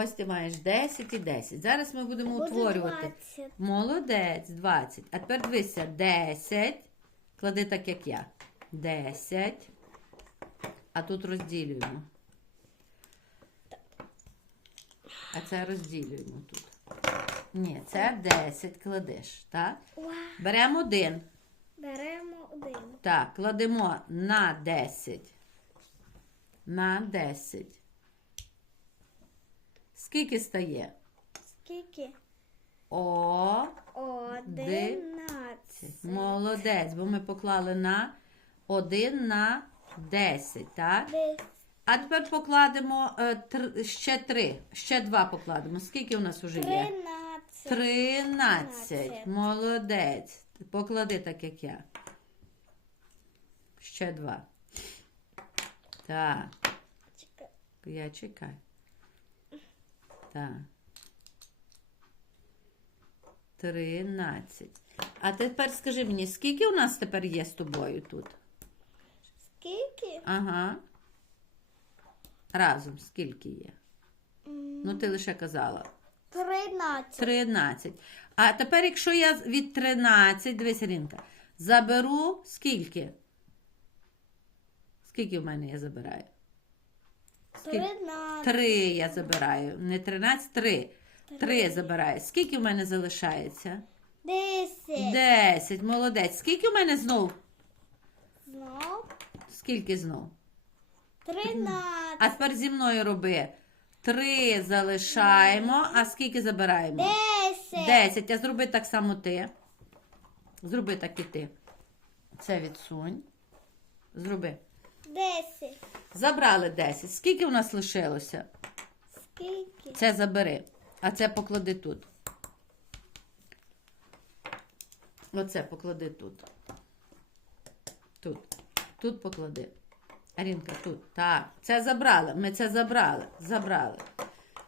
Ось ти маєш 10 і 10. Зараз ми будемо Буде утворювати. 20. Молодець, 20. А тепер дивися, 10. Клади так, як я. 10. А тут розділюємо. А це розділюємо тут. Ні, це 10 кладеш, так? Беремо один. Беремо один. Так, кладемо на 10. На 10. Скільки стає? Скільки? О, Одинадцять. молодець, бо ми поклали на 1 на 10, так? Десять. А тепер покладемо е, тр- ще 3, ще 2 покладемо. Скільки у нас уже є? Тринадцять. 13. Тринадцять. Молодець. Поклади так, як я. Ще 2. Так. Чекай. Я чекаю. Так. Тринадцять. А тепер скажи мені, скільки у нас тепер є з тобою тут? Скільки? Ага. Разом скільки є? Ну, ти лише казала. Тринадцять. 13. А тепер, якщо я від 13, дивись, Рінка, заберу скільки? Скільки в мене я забираю? Скільки? Тринадцять. Три я забираю. Не 13, три. Три забираю. Скільки в мене залишається? Десять. Десять. Молодець. Скільки в мене знов? Знов. Скільки знов? Тринадцять. А тепер зі мною роби. Три залишаємо, а скільки забираємо? Десять. Десять. А зроби так само ти. Зроби так і ти. Це відсунь. Зроби. Десять. Забрали 10. Скільки у нас лишилося? Скільки? Це забери. А це поклади тут. Оце поклади тут. Тут. Тут поклади. Арінка, тут. Так. Це забрали. Ми це забрали. Забрали.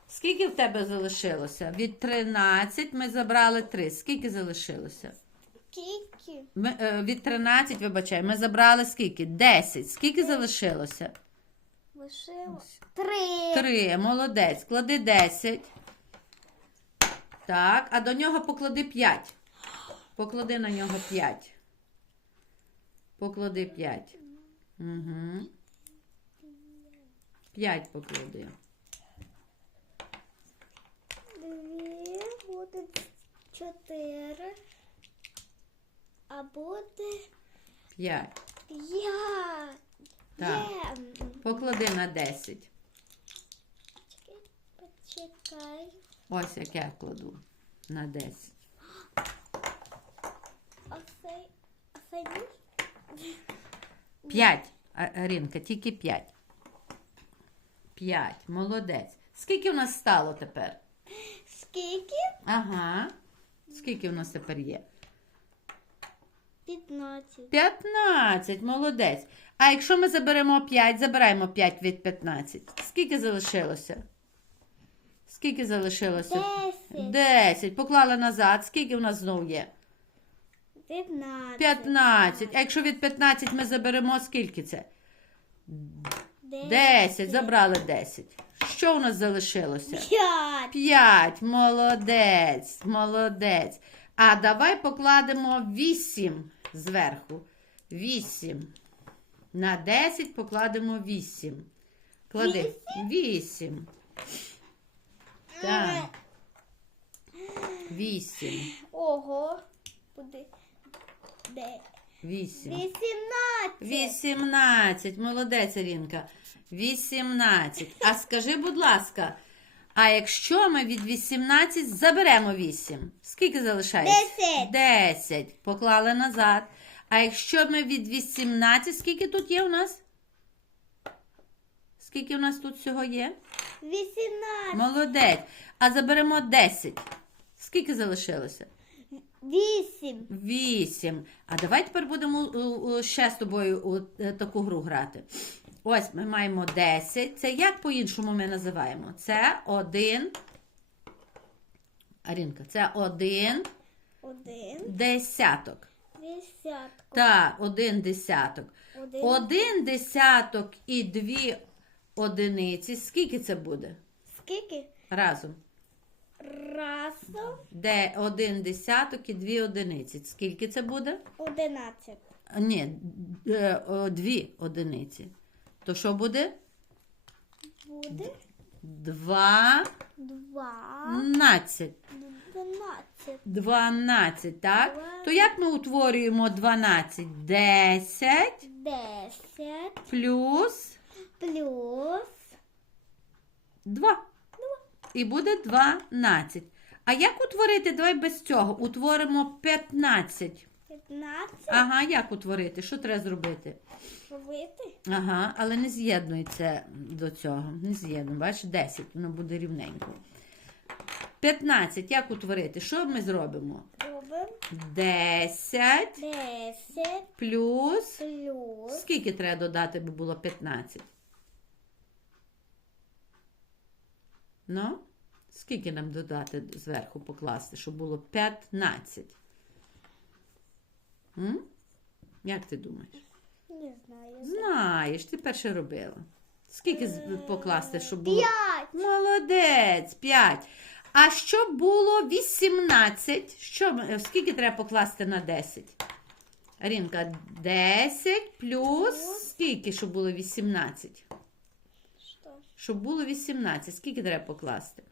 Скільки в тебе залишилося? Від 13 ми забрали 3. Скільки залишилося? Скільки? Ми, е, від 13, вибачай, ми забрали скільки? 10. Скільки залишилося? Лишилось. Три. 3. Молодець. Клади 10. Так, а до нього поклади 5. Поклади на нього 5. Поклади 5. Угу. 5 поклади. Дві буде чотири. А буде 5. п'ять. Так. Поклади на 10. Почекай. Ось як я кладу. На 10. А цей, а цей ніж? 5. Арінка, тільки 5. 5. Молодець. Скільки в нас стало тепер? Скільки? Ага. Скільки в нас тепер є? П'ятнадцять. 15, молодець. А якщо ми заберемо 5, забираємо 5 від 15. Скільки залишилося? Скільки залишилося? Десять. 10. Поклала назад. Скільки в нас знов є? П'ятнадцять. 15. А якщо від 15 ми заберемо, скільки це? Десять. 10. Забрали 10. Що у нас залишилося? П'ять. 5. Молодець. Молодець. А давай покладемо 8 зверху. 8. На 10 покладемо 8. Клади. 8. Так. 8. Ого. Буде. Де? 8. Вісімнадцять. 18. Молодець, Рінка. 18. А скажи, будь ласка, а якщо ми від 18 заберемо 8, скільки залишається? Десять. 10. Поклали назад. А якщо ми від 18, скільки тут є у нас? Скільки у нас тут всього є? Вісімнадцять. Молодець. А заберемо 10. Скільки залишилося? Вісім. 8. А давай тепер будемо у, у, ще з тобою у е, таку гру грати. Ось ми маємо 10. Це як по-іншому ми називаємо? Це один. Арінка, це один Один. десяток. Десяток. Так, один десяток. Один. Десяток і дві одиниці. Скільки це буде? Скільки? Разом. Разом Де один десяток і дві одиниці. Скільки це буде? одинадцять. А, Ні, е, дві одиниці. То що буде? Буде Дванадцять. дванадцять. Дванадцять, так? Два. То як ми утворюємо 12? 10 Десять плюс плюс 2. І буде 12. А як утворити? Давай без цього. Утворимо 15. П'ятнадцять. Ага, як утворити? Що треба зробити? Робити. Ага, але не з'єднується до цього. Не з'єднуй. Бачиш, 10, воно буде рівненько. 15. Як утворити? Що ми зробимо? Робимо 10 десять плюс. плюс Скільки треба додати, аби було 15? Ну, скільки нам додати зверху покласти, щоб було 15? М? Як ти думаєш? не знаю. Знаєш, ти перше робила. Скільки з- покласти, щоб було? П'ять. Молодець, 5. А щоб було 18, що, ми- скільки треба покласти на 10? Арінка, 10 плюс скільки, щоб було 18? Що? Щоб було 18, скільки треба покласти?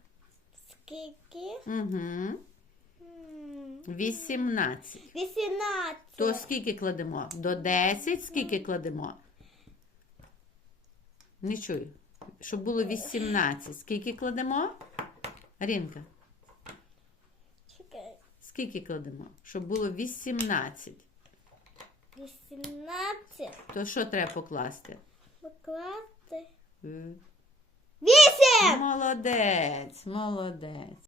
Скільки? Угу. М, 18. То скільки кладемо? До 10 скільки кладемо? Не чую. Щоб було 18. Скільки кладемо? Арінка, Чекай. скільки кладемо? Щоб було 18. Вісімнадцять. То що треба покласти? Покласти. Е, Вісім! Молодець, молодець.